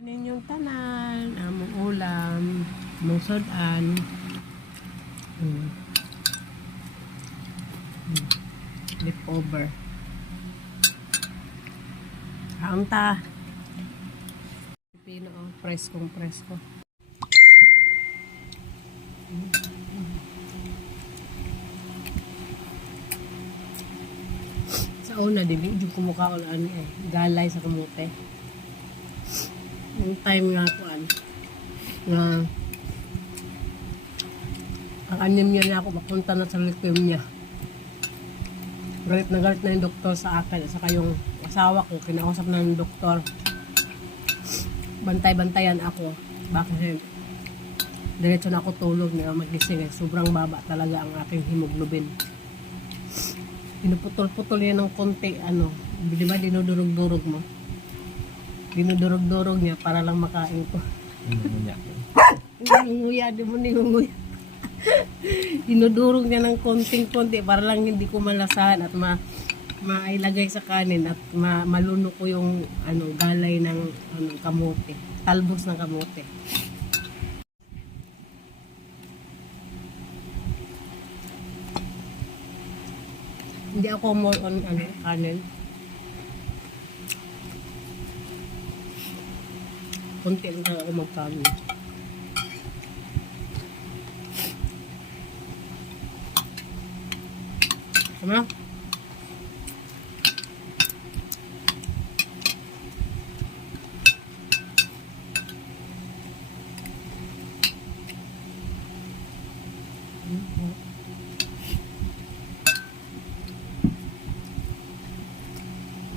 Kanin yung tanan, among ulam, among sudan. Leftover. Kaon ta. Pipino, preskong presko. Sa una, dili yung kumukaon galay sa kamote. Yung time nga ko nga ang anemia niya ako papunta na sa leukemia. Galit na yung doktor sa akin at saka yung asawa ko kinausap na ng doktor. Bantay-bantayan ako bakit diretso na ako tulog na magising sobrang baba talaga ang aking hemoglobin. Pinuputol-putol yan ng konti di ba dinudurog-durog mo? Dinudurog-durog niya para lang makain ko. Nguya, di mo ningunguya. Dinudurog niya ng konting-konti para lang hindi ko malasahan at mailagay sa kanin at maluno ko yung galay ng kamote. Talbos ng kamote. Hindi ako more on kanin. Konti lang ako magkanin. Tama?